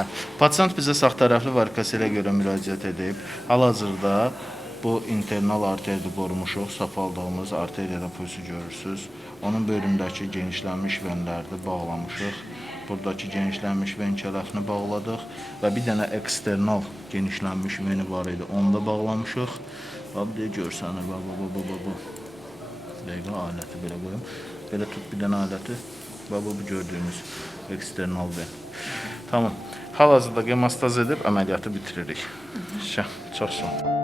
Hə, pasient bizə sağ tərəfli varikoselə görə müraciət edib. Hal-hazırda bu internal arteriyadır qorumuşuq, safaldığımız arteriyada pulsu görürsüz. Onun böyründəki genişlənmiş venlərdə bağlamışıq. Buradakı genişlənmiş ven kələfini bağladıq və bir dənə eksternal genişlənmiş veni var idi, onu da bağlamışıq. Bax, deyə görsənir, bu. Dəqiqə aləti belə qoyum. Belə tut bir dənə aləti. Bax, bu gördüyünüz eksternal ven. Tamam. Hal-hazırda gemostaz edib əməliyyatı bitiririk. Çox sağ olun.